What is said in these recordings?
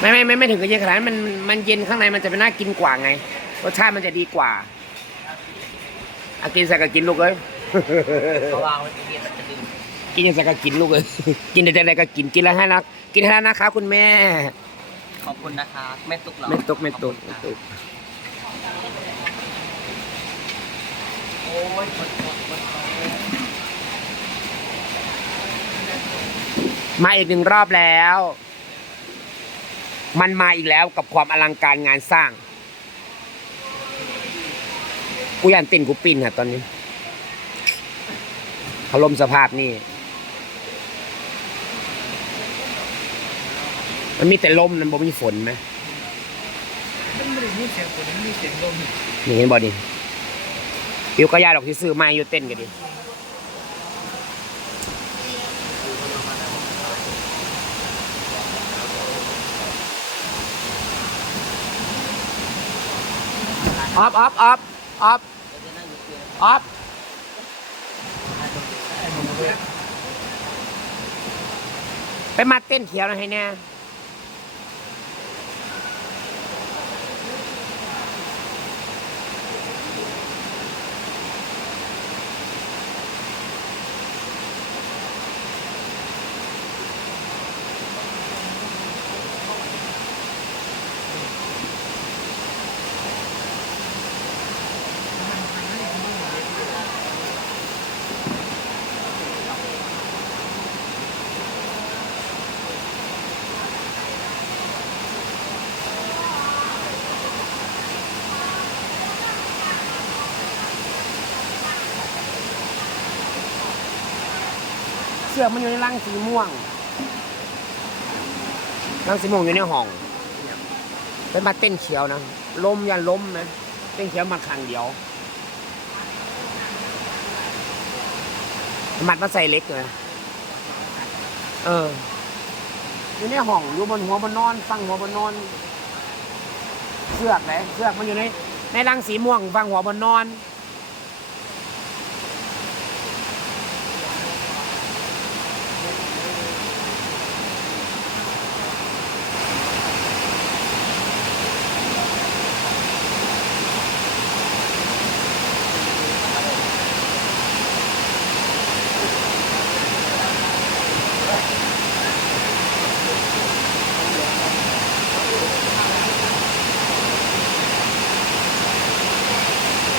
ไม่ไม่ไม่ไม่ถึงกับเย็นขนาดนั้นมันมันเย็นข้างในมันจะเป็นน่ากินกว่าไงรสชาติมันจะดีกว่าอากินใส่ก็กินลูกเอ้ยเขาวางไว้ตรงนี้มันจะดื่มกินยังไงก็กินลูกเอ้ยกินได้อะไรก็กินกินแล้วให้นะกินให้แล้วนะคะคุณแม่ ขอบคุณนะคะแม่ตุ๊กเหรอไม่ตกไม่ตกขไม่อบตคุณกค่ะโอ้ยหมดหมดหมดมาอีกหนึ่งรอบแล้ว มันมาอีกแล้วกับความอลังการงานสร้าง กูยันติ่นกูปินค่ะตอนนี้อารมสภาพนี่ มันมีแต่ลมนะบ่มีฝนไหมมันไม่ได้มีเสียงฝนมันมีเสียงลมนี่เห็นบ่ดิปิวก็ยาดอกที่ซื้อมาอยู่เต้นกันดิ ออฟออฟออฟออฟออฟไปมาเต้นเขียวหนะให้แน่ือกมันอยู่ในรังสีม่วงรังสีม่วงอยู่ในห้องเป็นมาเต้นเขียวนะล้มย่าล้มนะเต้นเขียวมาคังเดียว มัดมาใส่เล็กเลยเอออยู่ในห้องอยู่บนหัวบนนอนฟังหัวบนนอนเสือกไหนเสือกมันอยู่ในในรังสีม่วงฟังหัวบนนอน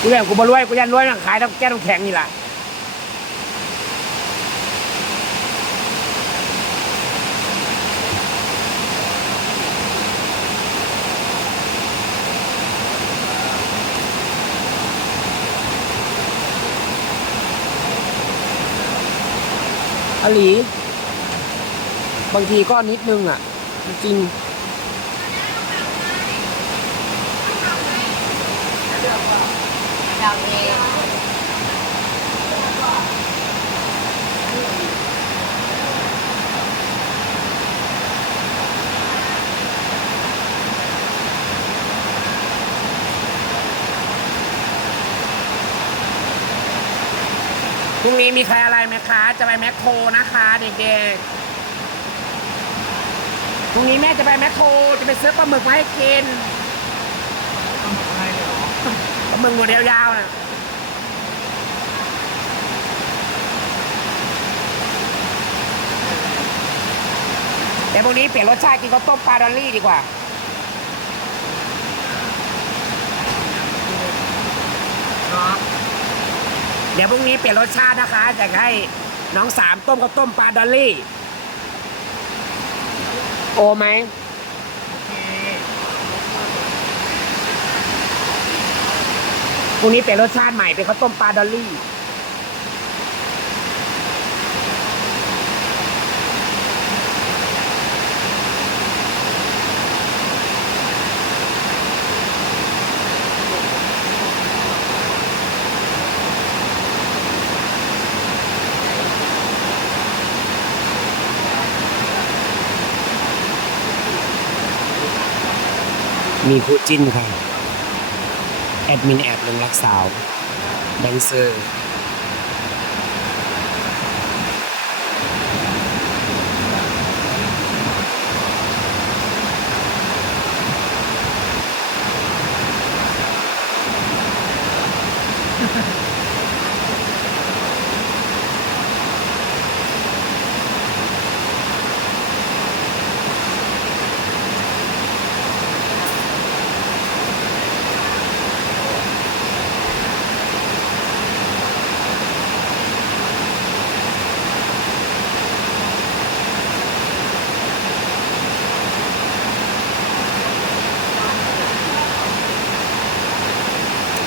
กูอยากกูบรวยกูยันรวยนะขายน้ำแก้วน้ำแข็งนี่แหละอหลีบางทีก็นิดนึงอะ จริง ดาวเองพรุ่งนี้มีใครอะไรไหมคะ จะไปแมคโครนะคะเด็กๆ พรุ่งนี้แม่จะไปแมคโครจะไปซื้อปลาหมึกมาให้กิน ทำอะไรเหรอ ปลาห มึกหมดยาวๆนะแต่พรุ่งนี้เปลี่ยนรสชาติกินข้าวต้มปลาดอลลี่ดีกว่าเนาะเดี๋ยวพรุ่งนี้เปลี่ยนรสชาตินะคะจะให้น้องสามต้มข้าวต้มปลาดอลลี่ โอไหม โอเค พรุ่งนี้เปลี่ยนรสชาติใหม่เป็นข้าวต้มปลาดอลลี่มีคู่จิ้นค่ะ แอดมินแอดลงรักสาวแดนเซอร์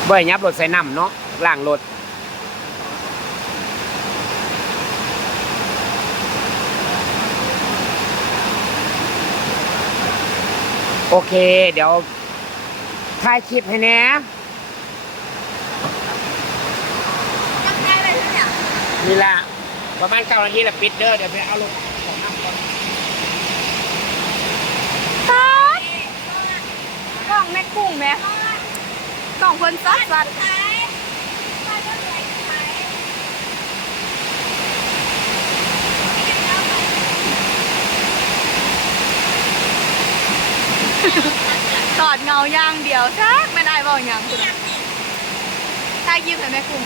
บ่ให้ยับรถใส่น้ำเนาะล่างรถโอเค เดี๋ยวถ่ายคลิปให้แน่ยังไงเนี่ยนี่ละประมาณเก้านาทีแล้วปิดเด้อเดี๋ยวไปเอารถของน้ำก่อนตัดกล่องแม่กุ้งแม่กล่ องเพิ่นซัดซัดตอดเงาอย่างเดียวซักไม่ได้บอกอย่างคุณถ้ายิ้มให้แม่กุ้ง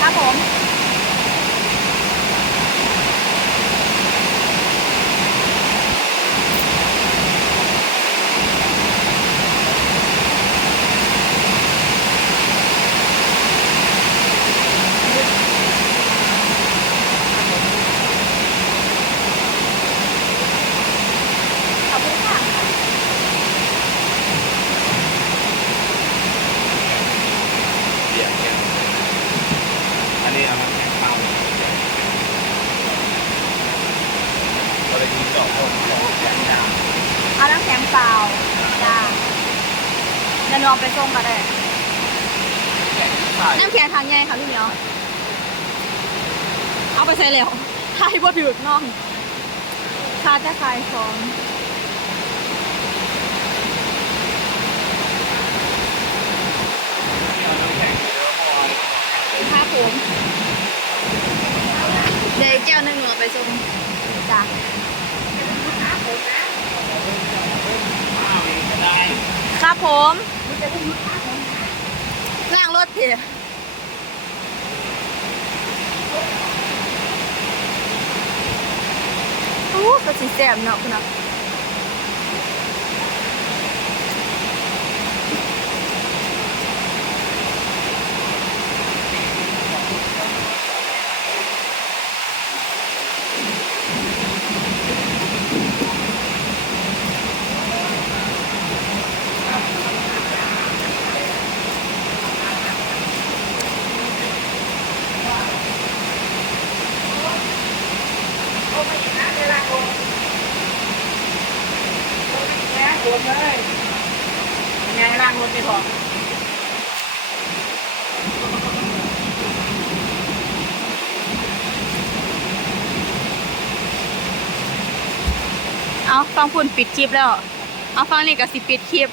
ครับผม ขอบคุณค่ะ เดี๋ยวเนี่ยอันนี้เอามาแข่งเปล่าเราเลยกินดอกของแข่งดาว เอาน้ำแข็งเปล่าจ้าเดี๋ยวหนูเอาไปส่งก็ได้ใช่น้ำแข็งทางใหญ่ค่ะพี่เหมียวเอาไปใส่แล้วทายบ่ถือกน้องคาจะขายของครับผมเดี๋ยวอีกแก้วหนึงหนูเอาไปส่งจ้า ได้ ครับผมล่งรถเถอะโอ้ก็สิแสบเนาะคุณนะ ล่างเอาฟังพูนปิดคลิปแล้ว เอาฟังนี่ก็สิปิดคลิป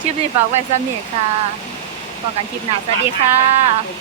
คลิปนี้ฝากไว้สำเนียค่ะฟังกันคลิปหน้าสวัสดีค่ะ